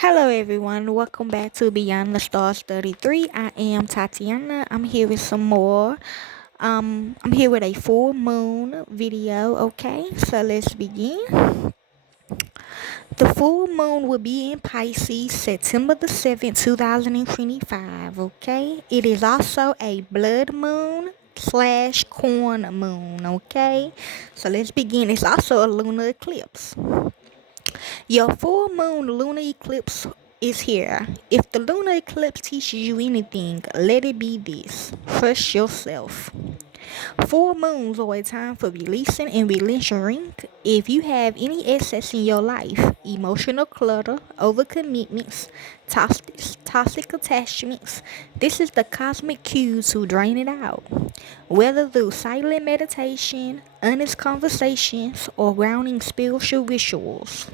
Hello everyone, welcome back to Beyond the Stars 33. I am Tatiana. I'm here with some more. I'm here with a full moon video, okay? So let's begin. The full moon will be in Pisces September the 7th, 2025, okay? It is also a blood moon slash corn moon, okay? So let's begin. It's also a lunar eclipse. Your full moon lunar eclipse is here. If the lunar eclipse teaches you anything, let it be this. Trust yourself. Full moons are a time for releasing and relinquishing. If you have any excess in your life, emotional clutter, overcommitments, toxic attachments, this is the cosmic cue to drain it out. Whether through silent meditation, honest conversations, or grounding spiritual rituals.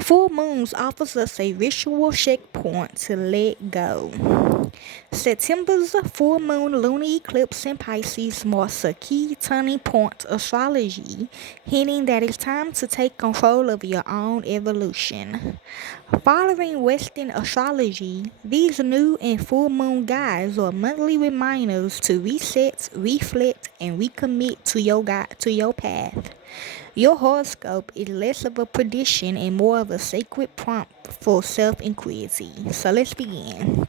Full moons offers us a ritual checkpoint to let go. September's full moon lunar eclipse in Pisces marks a key turning point astrology, hinting that it's time to take control of your own evolution. Following Western astrology, these new and full moon guides are monthly reminders to reset, reflect, and recommit to your path. Your horoscope is less of a prediction and more of a sacred prompt for self-inquiry. So let's begin.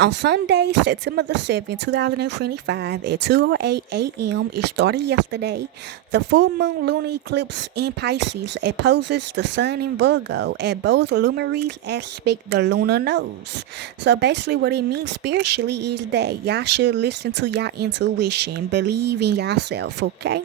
On Sunday, September the 7th, 2025 at 2:08 a.m., it started yesterday, the full moon lunar eclipse in Pisces opposes the sun in Virgo at both luminaries aspect the lunar nodes. So basically what it means spiritually is that y'all should listen to y'all intuition, believe in yourself, okay?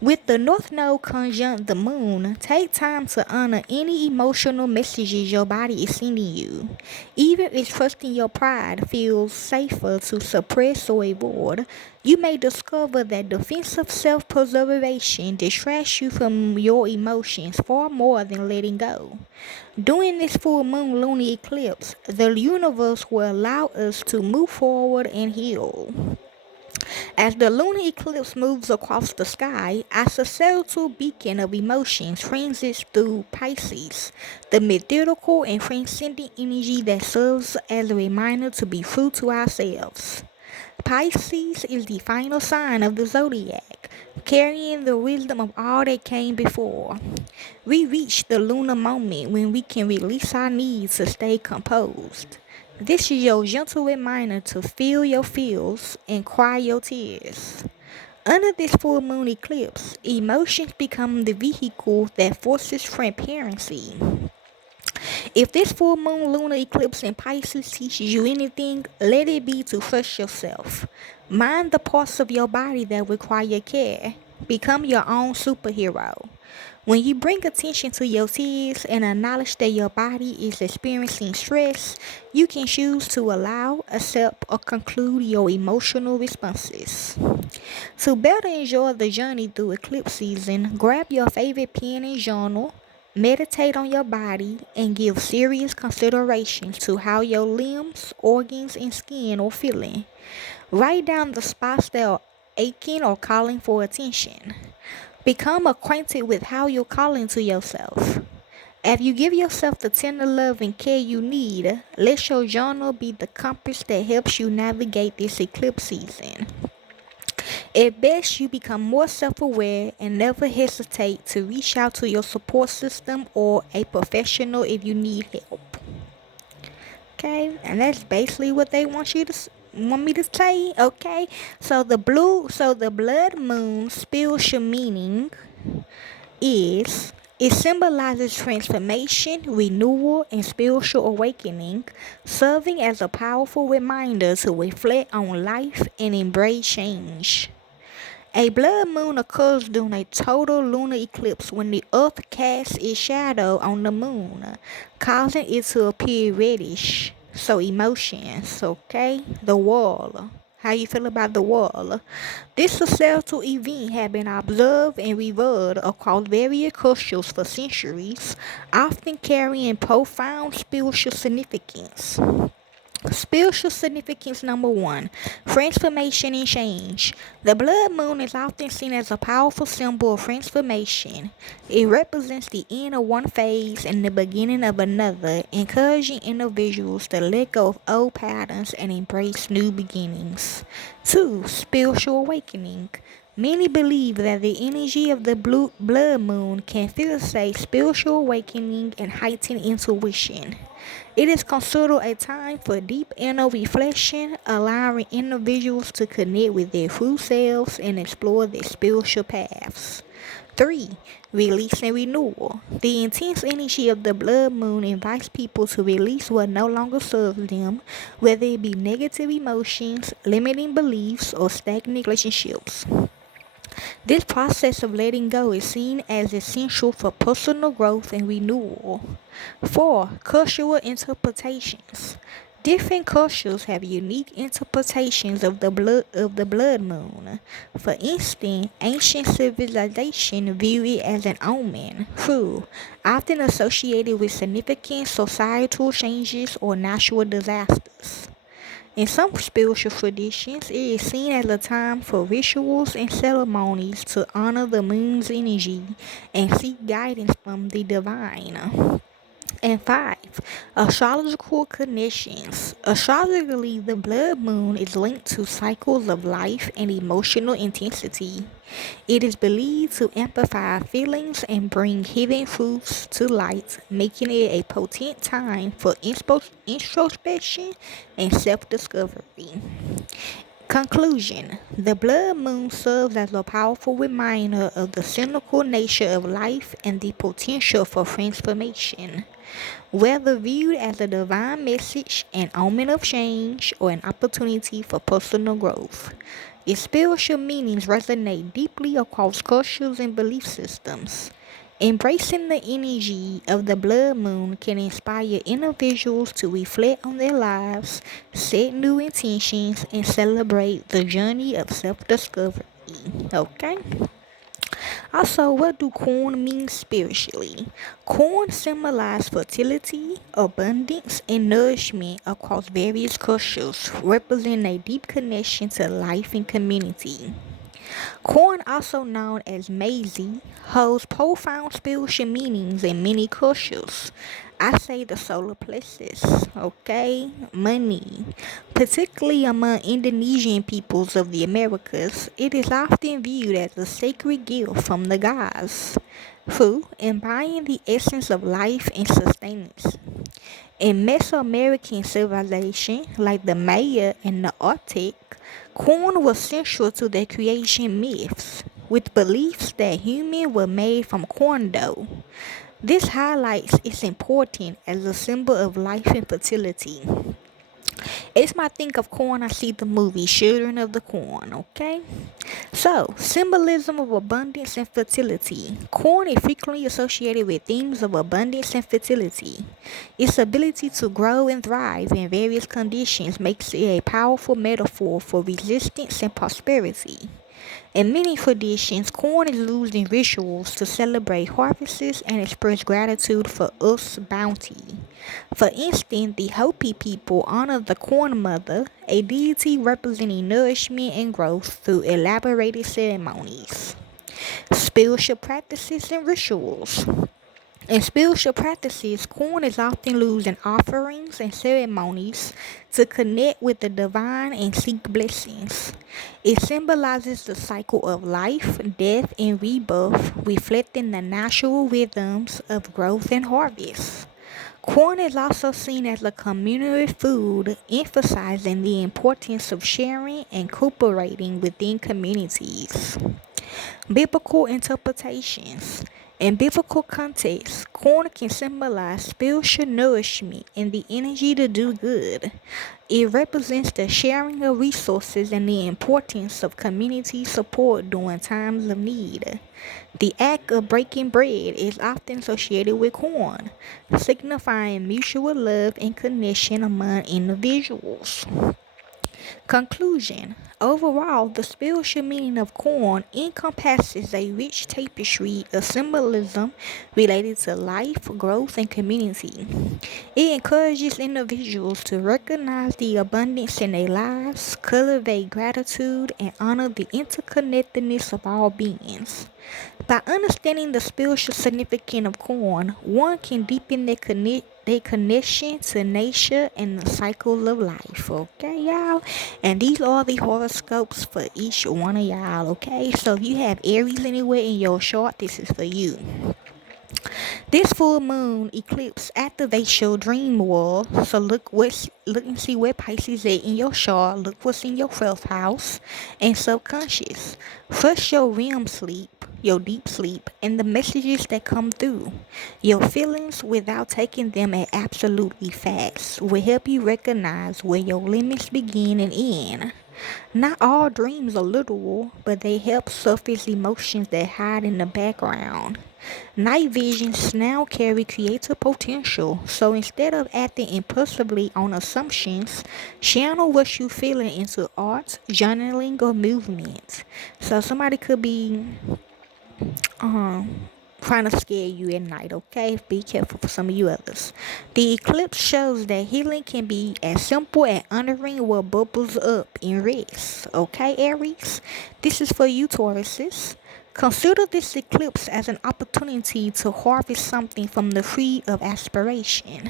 With the North Node conjunct the Moon, take time to honor any emotional messages your body is sending you. Even if trusting your pride feels safer to suppress or avoid, you may discover that defensive self-preservation distracts you from your emotions far more than letting go. During this full moon lunar eclipse, the universe will allow us to move forward and heal. As the lunar eclipse moves across the sky, as a subtle beacon of emotion transits through Pisces, the mythical and transcendent energy that serves as a reminder to be true to ourselves. Pisces is the final sign of the zodiac, carrying the wisdom of all that came before. We reach the lunar moment when we can release our needs to stay composed. This is your gentle reminder to feel your feels and cry your tears. Under this full moon eclipse, emotions become the vehicle that forces transparency. If this full moon lunar eclipse in Pisces teaches you anything, let it be to trust yourself. Mind the parts of your body that require care. Become your own superhero. When you bring attention to your tears and acknowledge that your body is experiencing stress, you can choose to allow, accept, or conclude your emotional responses. To better enjoy the journey through eclipse season, grab your favorite pen and journal, meditate on your body, and give serious consideration to how your limbs, organs, and skin are feeling. Write down the spots that are aching or calling for attention. Become acquainted with how you're calling to yourself. If you give yourself the tender love and care you need, let your journal be the compass that helps you navigate this eclipse season. At best, you become more self-aware and never hesitate to reach out to your support system or a professional if you need help. Okay, and that's basically what they want me to say. Okay, so the blood moon spiritual meaning is it symbolizes transformation, renewal, and spiritual awakening, serving as a powerful reminder to reflect on life and embrace change. A blood moon occurs during a total lunar eclipse when the earth casts its shadow on the moon, causing it to appear reddish. So emotions, okay? The world. How you feel about the world? This societal event has been observed and revered across various cultures for centuries, often carrying profound spiritual significance. Spiritual significance number one, transformation and change. The blood moon is often seen as a powerful symbol of transformation. It represents the end of one phase and the beginning of another, encouraging individuals to let go of old patterns and embrace new beginnings. 2. Spiritual awakening. Many believe that the energy of the blood moon can facilitate spiritual awakening and heighten intuition. It is considered a time for deep inner reflection, allowing individuals to connect with their true selves and explore their spiritual paths. 3. Release and renewal. The intense energy of the blood moon invites people to release what no longer serves them, whether it be negative emotions, limiting beliefs, or stagnant relationships. This process of letting go is seen as essential for personal growth and renewal. 4. Cultural interpretations. Different cultures have unique interpretations of the blood moon. For instance, ancient civilization view it as an omen, true, often associated with significant societal changes or natural disasters. In some spiritual traditions, it is seen as a time for rituals and ceremonies to honor the moon's energy and seek guidance from the divine. And 5. Astrological connections. Astrologically, the blood moon is linked to cycles of life and emotional intensity. It is believed to amplify feelings and bring hidden truths to light, making it a potent time for introspection and self-discovery. Conclusion. The blood moon serves as a powerful reminder of the cyclical nature of life and the potential for transformation. Whether viewed as a divine message, an omen of change, or an opportunity for personal growth, its spiritual meanings resonate deeply across cultures and belief systems. Embracing the energy of the blood moon can inspire individuals to reflect on their lives, set new intentions, and celebrate the journey of self discovery. Okay? Also, what do corn mean spiritually? Corn symbolizes fertility, abundance, and nourishment across various cultures, representing a deep connection to life and community. Corn, also known as maize, holds profound spiritual meanings in many cultures. I say the solar plexus, okay? Money. Particularly among Indonesian peoples of the Americas, it is often viewed as a sacred gift from the gods. Food, embodying the essence of life and sustenance. In Mesoamerican civilization, like the Maya and the Aztec, corn was central to their creation myths, with beliefs that humans were made from corn dough. This highlights its importance as a symbol of life and fertility. It's my think of corn, I see the movie Children of the Corn, okay? So, symbolism of abundance and fertility. Corn is frequently associated with themes of abundance and fertility. Its ability to grow and thrive in various conditions makes it a powerful metaphor for resistance and prosperity. In many traditions, corn is used in rituals to celebrate harvests and express gratitude for Earth's bounty. For instance, the Hopi people honor the corn mother, a deity representing nourishment and growth through elaborated ceremonies. Spiritual practices and rituals. In spiritual practices, corn is often used in offerings and ceremonies to connect with the divine and seek blessings. It symbolizes the cycle of life, death, and rebirth, reflecting the natural rhythms of growth and harvest. Corn is also seen as a communal food, emphasizing the importance of sharing and cooperating within communities. Biblical interpretations. In biblical contexts, corn can symbolize spiritual nourishment and the energy to do good. It represents the sharing of resources and the importance of community support during times of need. The act of breaking bread is often associated with corn, signifying mutual love and connection among individuals. Conclusion. Overall, the spiritual meaning of corn encompasses a rich tapestry of symbolism related to life, growth, and community. It encourages individuals to recognize the abundance in their lives, cultivate gratitude, and honor the interconnectedness of all beings. By understanding the spiritual significance of corn, one can deepen their connection to nature and the cycle of life. Okay, y'all? And these are the horoscopes for each one of y'all. Okay, so if you have Aries anywhere in your chart, this is for you. This full moon eclipse activates your dream world. So look and see where Pisces is in your chart. Look what's in your 12th house and subconscious. First your REM sleep, your deep sleep, and the messages that come through. Your feelings without taking them as absolutely facts will help you recognize where your limits begin and end. Not all dreams are literal, but they help surface emotions that hide in the background. Night visions now carry creative potential, so instead of acting impulsively on assumptions, channel what you're feeling into art, journaling, or movement. So somebody could be um trying to scare you at night, okay? Be careful for some of you others. The eclipse shows that healing can be as simple as honoring what bubbles up in rest, okay, Aries? This is for you, Tauruses. Consider this eclipse as an opportunity to harvest something from the tree of aspiration.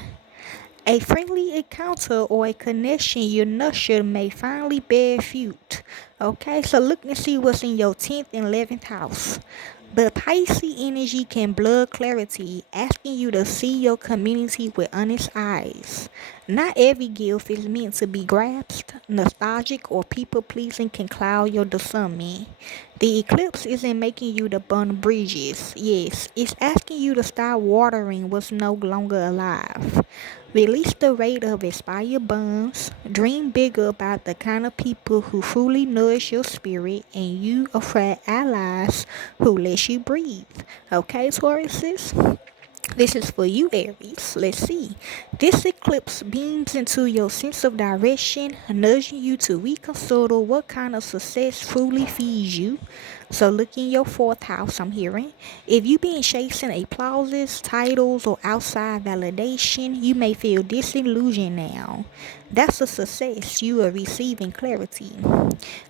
A friendly encounter or a connection you nurtured may finally bear fruit. Okay, so look and see what's in your 10th and 11th house. But Pisces energy can blur clarity, asking you to see your community with honest eyes. Not every gift is meant to be grasped. Nostalgic or people pleasing can cloud your discernment. The eclipse isn't making you to burn bridges. Yes, it's asking you to start watering what's no longer alive. Release the rate of expired bonds. Dream bigger about the kind of people who fully nourish your spirit, and you attract allies who let you breathe. Okay, Tauruses? This is for you, Aries. Let's see. This eclipse beams into your sense of direction, nudging you to reconsider what kind of success truly feeds you. So look in your 4th house, I'm hearing. If you've been chasing applauses, titles, or outside validation, you may feel disillusioned now. That's a success. You are receiving clarity.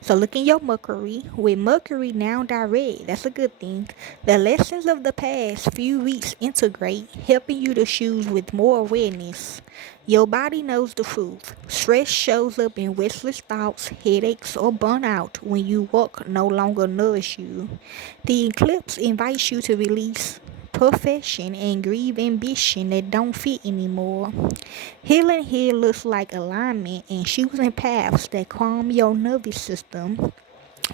So look in your Mercury. With Mercury now direct, that's a good thing. The lessons of the past few weeks integrate, helping you to choose with more awareness. Your body knows the truth. Stress shows up in restless thoughts, headaches, or burnout when your work no longer nourish you. The eclipse invites you to release profession and grieve ambition that don't fit anymore. Healing here looks like alignment and choosing paths that calm your nervous system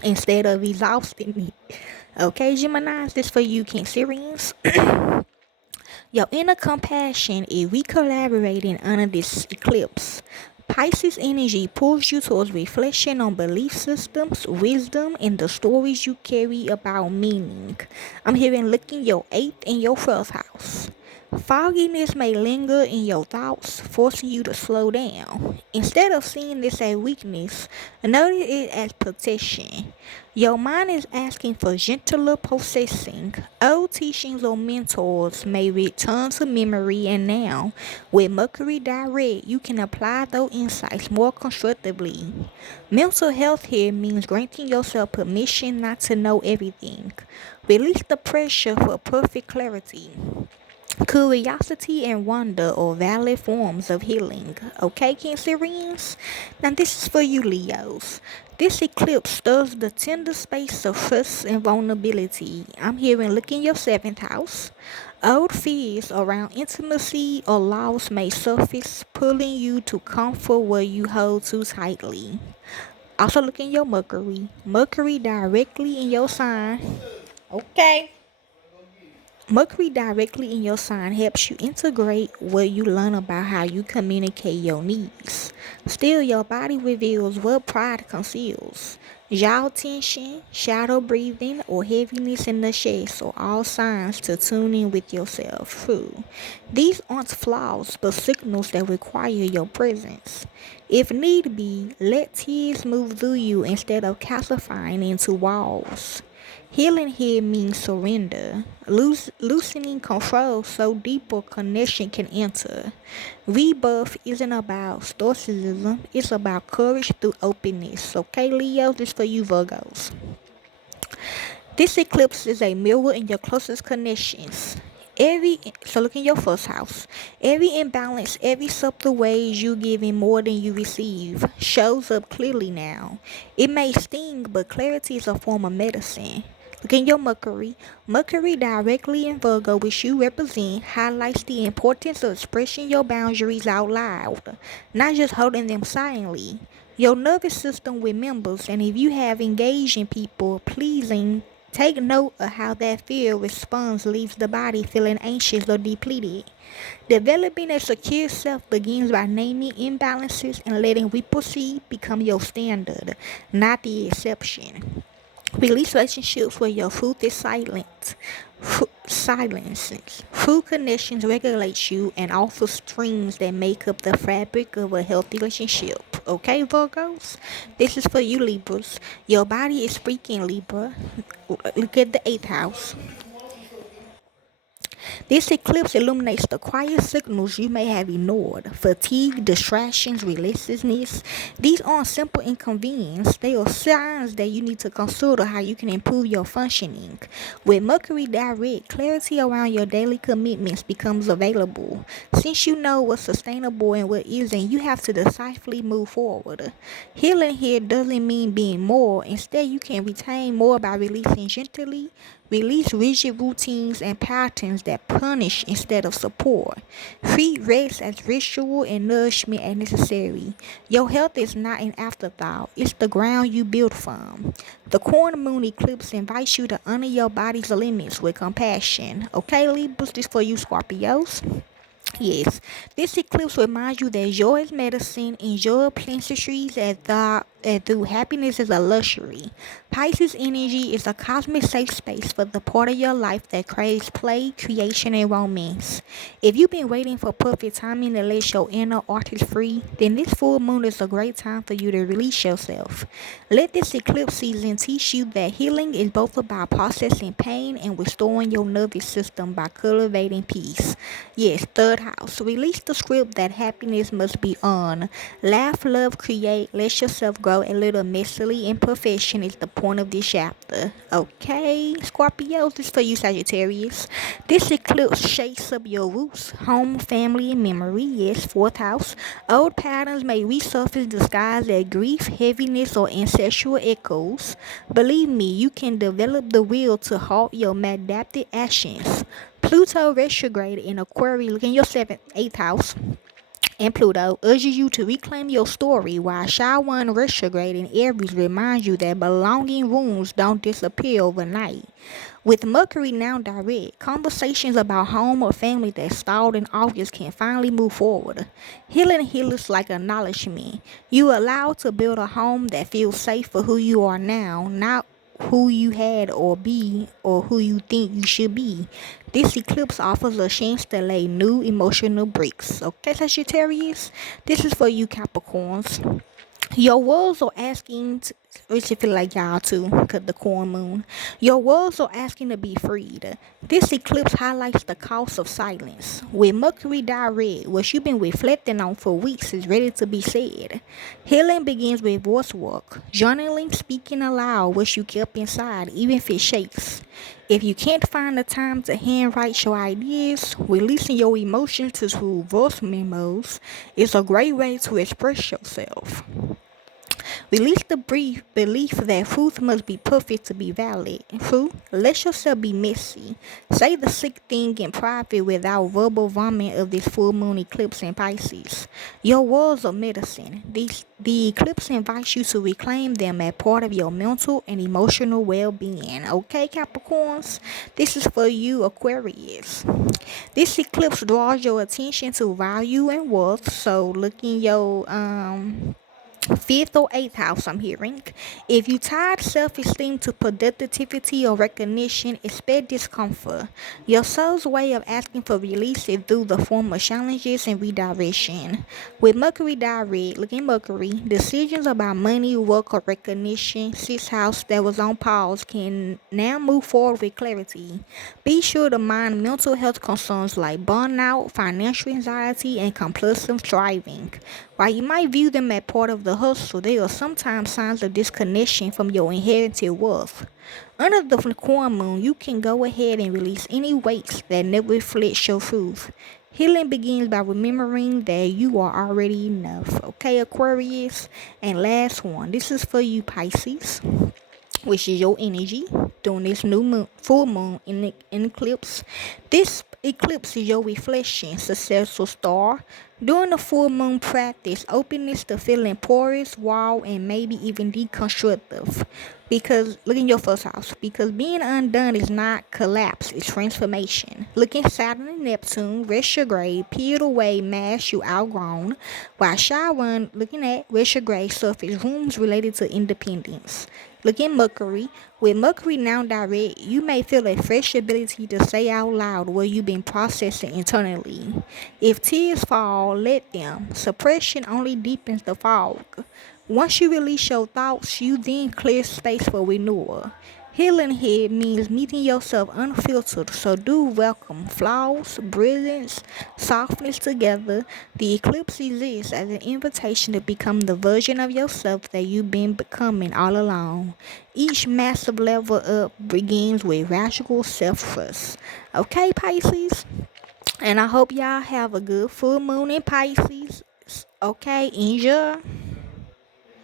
instead of exhausting it. Okay, Gemini, this for you, Cancerians. Your inner compassion is we collaborating under this eclipse. Pisces energy pulls you towards reflection on belief systems, wisdom, and the stories you carry about meaning. I'm hearing look in your 8th and your 1st house. Fogginess may linger in your thoughts, forcing you to slow down. Instead of seeing this as weakness, notice it as protection. Your mind is asking for gentler processing. Old teachings or mentors may return to memory, and now, with Mercury direct, you can apply those insights more constructively. Mental health here means granting yourself permission not to know everything. Release the pressure for perfect clarity. Curiosity and wonder are valid forms of healing. Okay, Cancerians? Now this is for you, Leos. This eclipse stirs the tender space of trust and vulnerability. I'm hearing look in your 7th house. Old fears around intimacy or loss may surface, pulling you to comfort where you hold too tightly. Also look in your Mercury. Mercury directly in your sign. Okay. Mercury directly in your sign helps you integrate what you learn about how you communicate your needs. Still, your body reveals what pride conceals. Jaw tension, shadow breathing, or heaviness in the chest are all signs to tune in with yourself. True. These aren't flaws, but signals that require your presence. If need be, let tears move through you instead of calcifying into walls. Healing here means surrender, loosening control so deeper connection can enter. Rebirth isn't about stoicism, it's about courage through openness. Okay, Leo, this for you, Virgos. This eclipse is a mirror in your closest connections. So look in your first house. Every imbalance, every subtle ways you giving more than you receive shows up clearly now. It may sting, but clarity is a form of medicine. Look in your Mercury. Mercury directly in Virgo, which you represent, highlights the importance of expressing your boundaries out loud, not just holding them silently. Your nervous system remembers, and if you have engaged in people pleasing, take note of how that fear response leaves the body feeling anxious or depleted. Developing a secure self begins by naming imbalances and letting reciprocity become your standard, not the exception. Release relationships where your truth is silent. Silences. True connections regulate you and offer streams that make up the fabric of a healthy relationship. Okay, Virgos? This is for you, Libras. Your body is speaking, Libra. Look at the 8th house. This eclipse illuminates the quiet signals you may have ignored: fatigue, distractions, restlessness. These aren't simple inconveniences, they are signs that you need to consider how you can improve your functioning. With Mercury direct, clarity around your daily commitments becomes available. Since you know what's sustainable and what isn't, you have to decisively move forward. Healing here doesn't mean being more, instead, you can retain more by releasing gently. Release rigid routines and patterns that punish instead of support. Treat rest as ritual and nourishment as necessary. Your health is not an afterthought, it's the ground you build from. The corn moon eclipse invites you to honor your body's limits with compassion. Okay, Libras, this for you, Scorpios. Yes, this eclipse reminds you that joy is medicine, enjoy pleasantries and through happiness is a luxury. Pisces energy is a cosmic safe space for the part of your life that craves play, creation, and romance. If you've been waiting for perfect timing to let your inner artist free, then this full moon is a great time for you to release yourself. Let this eclipse season teach you that healing is both about processing pain and restoring your nervous system by cultivating peace. Yes, third house. Release the script that happiness must be earned. Laugh, love, create. Let yourself grow a little messily. Imperfection is the point of this chapter. Okay, Scorpio, this is for you, Sagittarius. This eclipse shakes up your roots, home, family, and memory. Yes, fourth house. Old patterns may resurface disguised as grief, heaviness, or ancestral echoes. Believe me, you can develop the will to halt your maladaptive actions. Pluto retrograde in Aquarius, look in your 7th, 8th house, and Pluto urges you to reclaim your story, while Chiron retrograde in Aries reminds you that belonging wounds don't disappear overnight. With Mercury now direct, conversations about home or family that stalled in August can finally move forward. Healing healers like acknowledgement. You are allowed to build a home that feels safe for who you are now, not who you had or who you think you should be. This eclipse offers a chance to lay new emotional bricks. Okay, Sagittarius? This is for you, Capricorns. Your worlds are asking, which you feel like y'all too, because the corn moon. Your worlds are asking to be freed. This eclipse highlights the cost of silence. With Mercury direct, what you've been reflecting on for weeks is ready to be said. Healing begins with voice work, journaling, speaking aloud what you kept inside, even if it shakes. If you can't find the time to handwrite your ideas, releasing your emotions through voice memos is a great way to express yourself. Release the brief belief that truth must be perfect to be valid. True, let yourself be messy. Say the sick thing in private without verbal vomit of this full moon eclipse in Pisces. Your words are medicine. The eclipse invites you to reclaim them as part of your mental and emotional well-being. Okay, Capricorns? This is for you, Aquarius. This eclipse draws your attention to value and worth. So look in your fifth or eighth house, I'm hearing. If you tied self-esteem to productivity or recognition, expect discomfort. Your soul's way of asking for release is through the form of challenges and redirection. With Mercury direct, look at Mercury, decisions about money, work, or recognition, sixth house that was on pause can now move forward with clarity. Be sure to mind mental health concerns like burnout, financial anxiety, and compulsive striving. While you might view them as part of the hustle, they are sometimes signs of disconnection from your inherited wealth. Under the corn moon, you can go ahead and release any weights that never reflects your truth. Healing begins by remembering that you are already enough. Okay, Aquarius? And last one, this is for you, Pisces, which is your energy during this new moon, full moon in eclipse. This eclipse is your reflection, successful star. During the full moon, practice openness to feeling porous, wild, and maybe even deconstructive. Because look in your first house. Because being undone is not collapse, it's transformation. Look at Saturn and Neptune, retrograde, peeled away, mass you outgrown, while Chiron looking at retrograde surface rooms related to independence. Look at Mercury. With Mercury now direct, you may feel a fresh ability to say out loud what you've been processing internally. If tears fall, let them. Suppression only deepens the fog. Once you release your thoughts, you then clear space for renewal. Healing here means meeting yourself unfiltered, so do welcome flaws, brilliance, softness together. The eclipse exists as an invitation to become the version of yourself that you've been becoming all along. Each massive level up begins with radical self-trust. Okay, Pisces? And I hope y'all have a good full moon in Pisces. Okay, enjoy.